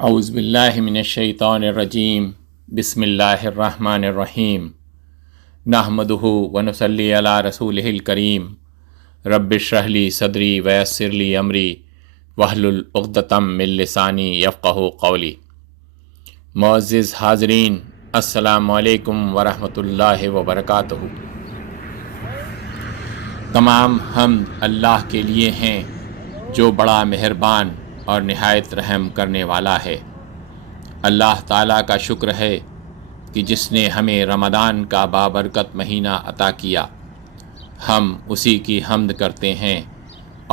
اعوذ باللہ من الشیطان الرجیم بسم اللہ الرحمن الرحیم نحمدہ ونصلی علی رسولہ الکریم رب اشرح لی صدری ویسر لی امری واحلل عقدۃ من لسانی یفقہوا قولی۔ معزز حاضرین، السلام علیکم ورحمۃ اللہ وبرکاتہ۔ تمام حمد اللہ کے لیے ہیں جو بڑا مہربان اور نہایت رحم کرنے والا ہے۔ اللہ تعالیٰ کا شکر ہے کہ جس نے ہمیں رمضان کا بابرکت مہینہ عطا کیا۔ ہم اسی کی حمد کرتے ہیں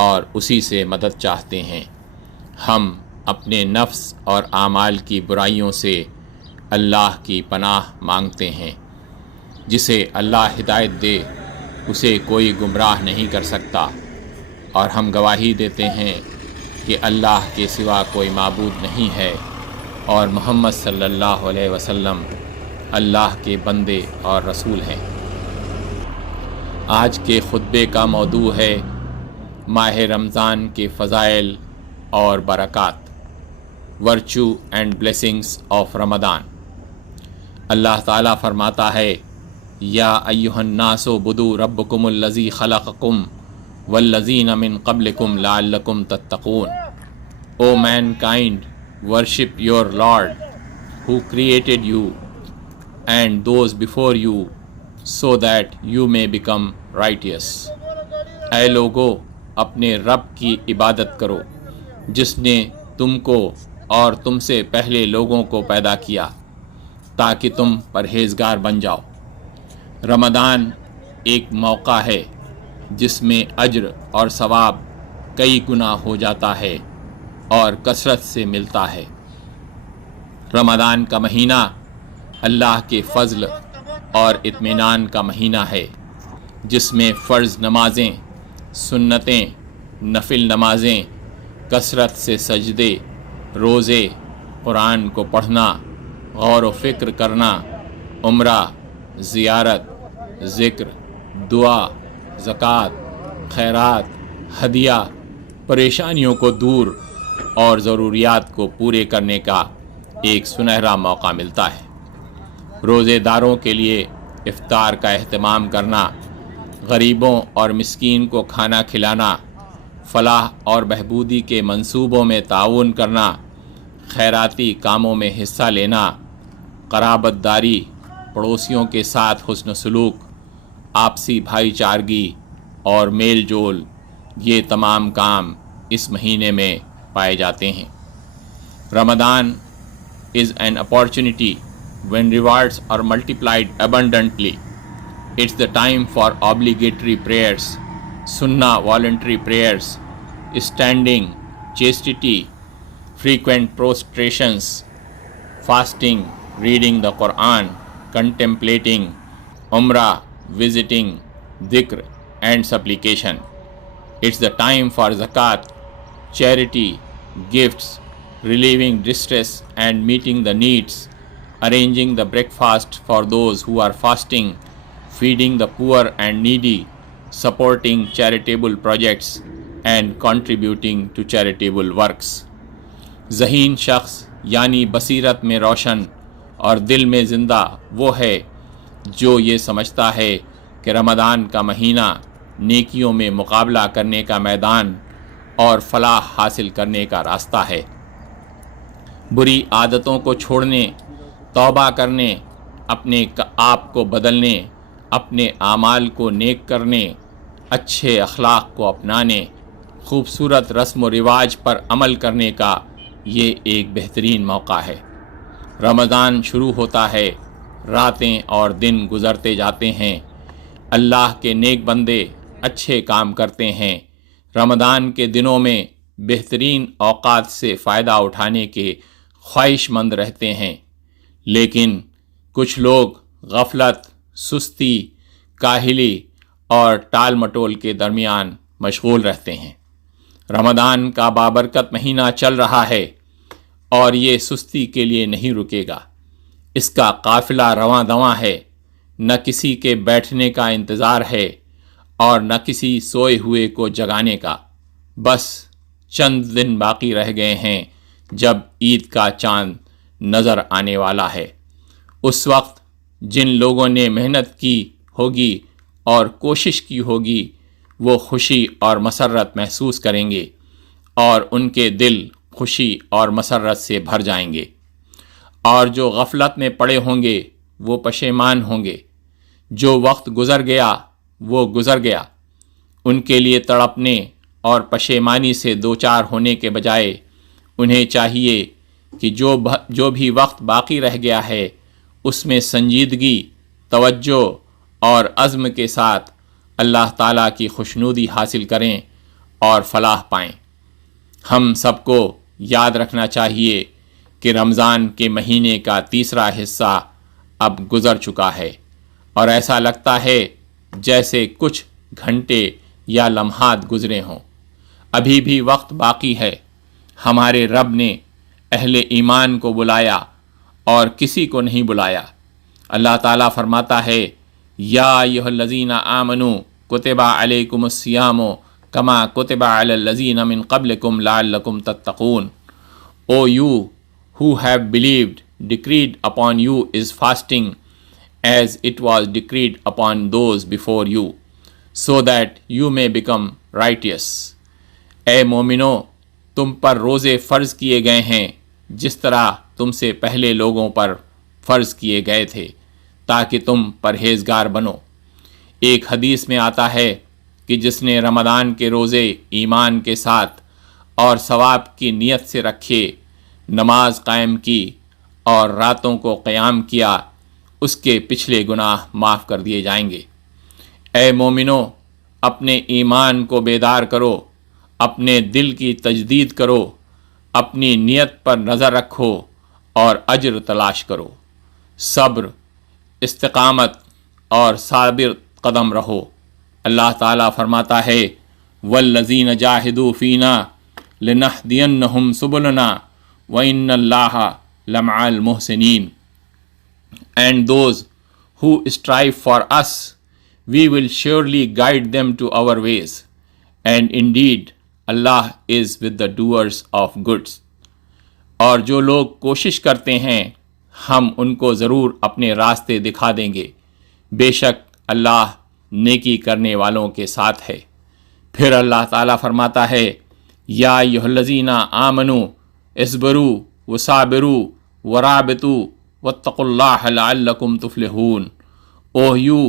اور اسی سے مدد چاہتے ہیں۔ ہم اپنے نفس اور اعمال کی برائیوں سے اللہ کی پناہ مانگتے ہیں۔ جسے اللہ ہدایت دے اسے کوئی گمراہ نہیں کر سکتا، اور ہم گواہی دیتے ہیں کہ اللہ کے سوا کوئی معبود نہیں ہے اور محمد صلی اللہ علیہ وسلم اللہ کے بندے اور رسول ہیں۔ آج کے خطبے کا موضوع ہے ماہ رمضان کے فضائل اور برکات، ورچو اینڈ بلیسنگز آف رمضان۔ اللہ تعالیٰ فرماتا ہے، یا ایھا الناس اعبدوا ربکم الذی خلقکم والذین من قبلکم لعلکم تتقون۔ O mankind, worship your Lord who created you and those before you so that you may become righteous۔ اے لوگو، اپنے رب کی عبادت کرو جس نے تم کو اور تم سے پہلے لوگوں کو پیدا کیا تاکہ تم پرہیزگار بن جاؤ۔ رمضان ایک موقع ہے جس میں اجر اور ثواب کئی گنا ہو جاتا ہے اور کثرت سے ملتا ہے۔ رمضان کا مہینہ اللہ کے فضل اور اطمینان کا مہینہ ہے، جس میں فرض نمازیں، سنتیں، نفل نمازیں، کثرت سے سجدے، روزے، قرآن کو پڑھنا، غور و فکر کرنا، عمرہ، زیارت، ذکر، دعا، زکوٰۃ، خیرات، ہدیہ، پریشانیوں کو دور اور ضروریات کو پورے کرنے کا ایک سنہرا موقع ملتا ہے۔ روزے داروں کے لیے افطار کا اہتمام کرنا، غریبوں اور مسکین کو کھانا کھلانا، فلاح اور بہبودی کے منصوبوں میں تعاون کرنا، خیراتی کاموں میں حصہ لینا، قرابت داری، پڑوسیوں کے ساتھ حسن سلوک، آپسی بھائی چارگی اور میل جول، یہ تمام کام اس مہینے میں پائے جاتے ہیں۔ رمضان is an opportunity when rewards are multiplied abundantly۔ It's the time for obligatory prayers, sunnah voluntary prayers, standing, chastity, frequent prostrations, fasting, reading the Quran, contemplating, umrah, visiting, dhikr and supplication۔ It's the time for zakat, charity, gifts, relieving distress and meeting the needs, arranging the breakfast for those who are fasting, feeding the poor and needy, supporting charitable projects and contributing to charitable works۔ ذہین شخص یعنی بصیرت میں روشن اور دل میں زندہ وہ ہے جو یہ سمجھتا ہے کہ رمضان کا مہینہ نیکیوں میں مقابلہ کرنے کا میدان اور فلاح حاصل کرنے کا راستہ ہے۔ بری عادتوں کو چھوڑنے، توبہ کرنے، اپنے آپ کو بدلنے، اپنے اعمال کو نیک کرنے، اچھے اخلاق کو اپنانے، خوبصورت رسم و رواج پر عمل کرنے کا یہ ایک بہترین موقع ہے۔ رمضان شروع ہوتا ہے، راتیں اور دن گزرتے جاتے ہیں، اللہ کے نیک بندے اچھے کام کرتے ہیں، رمضان کے دنوں میں بہترین اوقات سے فائدہ اٹھانے کے خواہش مند رہتے ہیں، لیکن کچھ لوگ غفلت، سستی، کاہلی اور ٹال مٹول کے درمیان مشغول رہتے ہیں۔ رمضان کا بابرکت مہینہ چل رہا ہے اور یہ سستی کے لیے نہیں رکے گا۔ اس کا قافلہ رواں دواں ہے، نہ کسی کے بیٹھنے کا انتظار ہے اور نہ کسی سوئے ہوئے کو جگانے کا۔ بس چند دن باقی رہ گئے ہیں جب عید کا چاند نظر آنے والا ہے۔ اس وقت جن لوگوں نے محنت کی ہوگی اور کوشش کی ہوگی وہ خوشی اور مسرت محسوس کریں گے اور ان کے دل خوشی اور مسرت سے بھر جائیں گے، اور جو غفلت میں پڑے ہوں گے وہ پشیمان ہوں گے۔ جو وقت گزر گیا وہ گزر گیا۔ ان کے لیے تڑپنے اور پشیمانی سے دوچار ہونے کے بجائے انہیں چاہیے کہ جو بھی وقت باقی رہ گیا ہے اس میں سنجیدگی، توجہ اور عزم کے ساتھ اللہ تعالیٰ کی خوشنودی حاصل کریں اور فلاح پائیں۔ ہم سب کو یاد رکھنا چاہیے کہ رمضان کے مہینے کا تیسرا حصہ اب گزر چکا ہے، اور ایسا لگتا ہے جیسے کچھ گھنٹے یا لمحات گزرے ہوں۔ ابھی بھی وقت باقی ہے۔ ہمارے رب نے اہل ایمان کو بلایا اور کسی کو نہیں بلایا۔ اللہ تعالیٰ فرماتا ہے، یا ایھا الذین آمنوا کتب علیکم الصیام کما کتب علی الذین من قبلکم لعلکم تتقون۔ O you who have believed, decreed upon you is fasting as it was decreed upon those before you, so that you may become righteous۔ اے مومنو، تم پر روزے فرض کیے گئے ہیں جس طرح تم سے پہلے لوگوں پر فرض کیے گئے تھے تاکہ تم پرہیزگار بنو۔ ایک حدیث میں آتا ہے کہ جس نے رمضان کے روزے ایمان کے ساتھ اور ثواب کی نیت سے رکھے، نماز قائم کی اور راتوں کو قیام کیا، اس کے پچھلے گناہ معاف کر دیے جائیں گے۔ اے مومنو، اپنے ایمان کو بیدار کرو، اپنے دل کی تجدید کرو، اپنی نیت پر نظر رکھو اور اجر تلاش کرو۔ صبر، استقامت اور صابر قدم رہو۔ اللہ تعالیٰ فرماتا ہے، والذین جاہدوا فینا لنہدینہم سبلنا وان اللہ لمع المحسنین۔ And those who strive for us, we will surely guide them to our ways. And indeed, Allah is with the doers of goods۔ اور جو لوگ کوشش کرتے ہیں ہم ان کو ضرور اپنے راستے دکھا دیں گے، بے شک اللہ نیکی کرنے والوں کے ساتھ ہے۔ پھر اللہ تعالیٰ فرماتا ہے، یا ایھا الذین آمنوا اصبروا وصابروا ورابطوا واتقوا اللہ لعلکم تفلحون۔ O you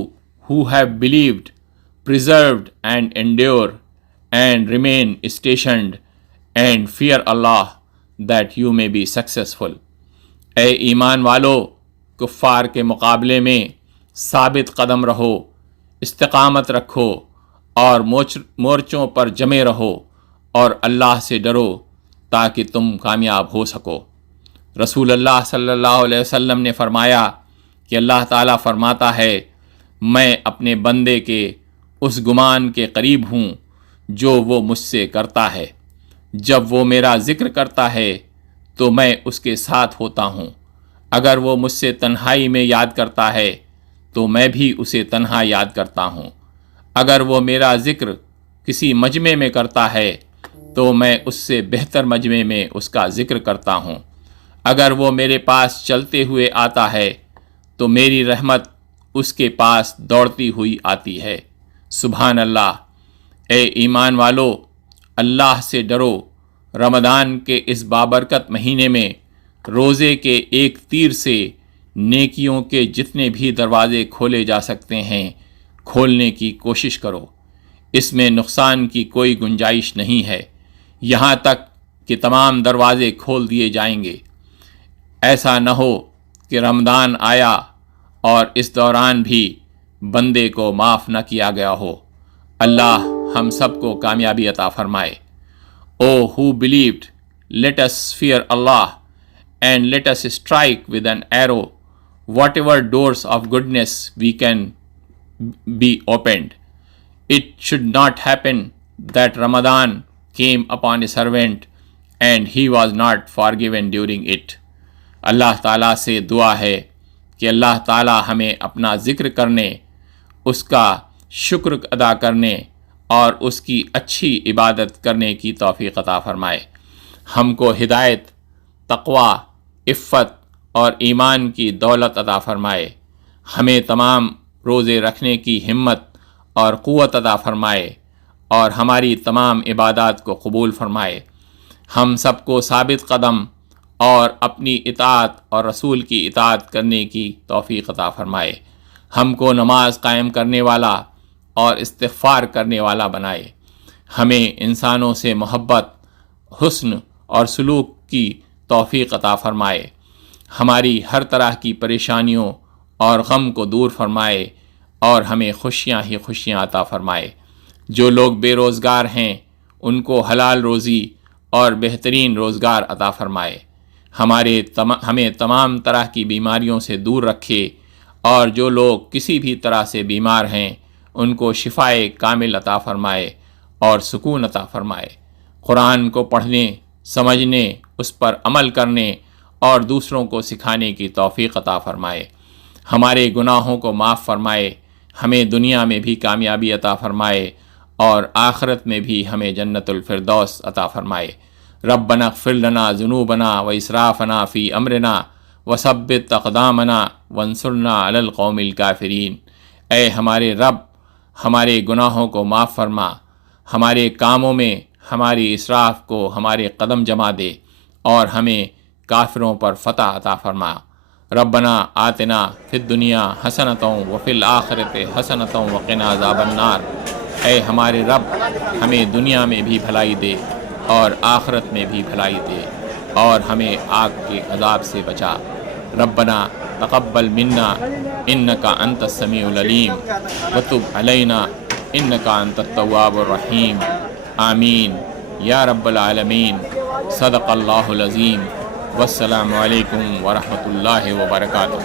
who have believed, preserved and endure and remain stationed and fear Allah that you may be successful۔ اے ایمان والو، کفار کے مقابلے میں ثابت قدم رہو، استقامت رکھو اور مورچوں پر جمے رہو اور اللہ سے ڈرو تاکہ تم کامیاب ہو سکو۔ رسول اللہ صلی اللہ علیہ وسلم نے فرمایا کہ اللہ تعالیٰ فرماتا ہے، میں اپنے بندے کے اس گمان کے قریب ہوں جو وہ مجھ سے کرتا ہے۔ جب وہ میرا ذکر کرتا ہے تو میں اس کے ساتھ ہوتا ہوں۔ اگر وہ مجھ سے تنہائی میں یاد کرتا ہے تو میں بھی اسے تنہا یاد کرتا ہوں۔ اگر وہ میرا ذکر کسی مجمع میں کرتا ہے تو میں اس سے بہتر مجمع میں اس کا ذکر کرتا ہوں۔ اگر وہ میرے پاس چلتے ہوئے آتا ہے تو میری رحمت اس کے پاس دوڑتی ہوئی آتی ہے۔ سبحان اللہ۔ اے ایمان والو، اللہ سے ڈرو۔ رمضان کے اس بابرکت مہینے میں روزے کے ایک تیر سے نیکیوں کے جتنے بھی دروازے کھولے جا سکتے ہیں کھولنے کی کوشش کرو۔ اس میں نقصان کی کوئی گنجائش نہیں ہے، یہاں تک کہ تمام دروازے کھول دیے جائیں گے۔ ایسا نہ ہو کہ رمضان آیا اور اس دوران بھی بندے کو معاف نہ کیا گیا ہو۔ اللہ ہم سب کو کامیابی عطا فرمائے۔ O who believed, let us fear Allah and let us strike with an arrow whatever doors of goodness we can be opened. It should not happen that Ramadan came upon a servant and he was not forgiven during it۔ اللہ تعالیٰ سے دعا ہے کہ اللہ تعالیٰ ہمیں اپنا ذکر کرنے، اس کا شکر ادا کرنے اور اس کی اچھی عبادت کرنے کی توفیق عطا فرمائے۔ ہم کو ہدایت تقوی، عفت اور ایمان کی دولت عطا فرمائے، ہمیں تمام روزے رکھنے کی ہمت اور قوت عطا فرمائے اور ہماری تمام عبادات کو قبول فرمائے، ہم سب کو ثابت قدم اور اپنی اطاعت اور رسول کی اطاعت کرنے کی توفیق عطا فرمائے، ہم کو نماز قائم کرنے والا اور استغفار کرنے والا بنائے، ہمیں انسانوں سے محبت، حسن اور سلوک کی توفیق عطا فرمائے، ہماری ہر طرح کی پریشانیوں اور غم کو دور فرمائے اور ہمیں خوشیاں ہی خوشیاں عطا فرمائے، جو لوگ بے روزگار ہیں ان کو حلال روزی اور بہترین روزگار عطا فرمائے، ہمیں تمام طرح کی بیماریوں سے دور رکھے، اور جو لوگ کسی بھی طرح سے بیمار ہیں ان کو شفائے کامل عطا فرمائے اور سکون عطا فرمائے، قرآن کو پڑھنے، سمجھنے، اس پر عمل کرنے اور دوسروں کو سکھانے کی توفیق عطا فرمائے، ہمارے گناہوں کو معاف فرمائے، ہمیں دنیا میں بھی کامیابی عطا فرمائے اور آخرت میں بھی ہمیں جنت الفردوس عطا فرمائے۔ ربنا اغفر لنا ذنوبنا واسرافنا فی امرنا وثبت اقدامنا وانصرنا علی القوم الکافرین۔ اے ہمارے رب، ہمارے گناہوں کو معاف فرما، ہمارے کاموں میں ہماری اسراف کو ہمارے قدم جما دے اور ہمیں کافروں پر فتح عطا فرما۔ ربنا آتنا فی الدنیا حسنۃ وفی الآخرۃ حسنۃ وقنا عذاب النار۔ اے ہمارے رب، ہمیں دنیا میں بھی بھلائی دے اور آخرت میں بھی بھلائی دے اور ہمیں آگ کے عذاب سے بچا۔ ربنا تقبل منا انک انت السمیع العلیم وتب علینا انک انت التواب الرحیم۔ آمین یا رب العالمین۔ صدق اللہ العظیم۔ والسلام علیکم ورحمۃ اللہ وبرکاتہ۔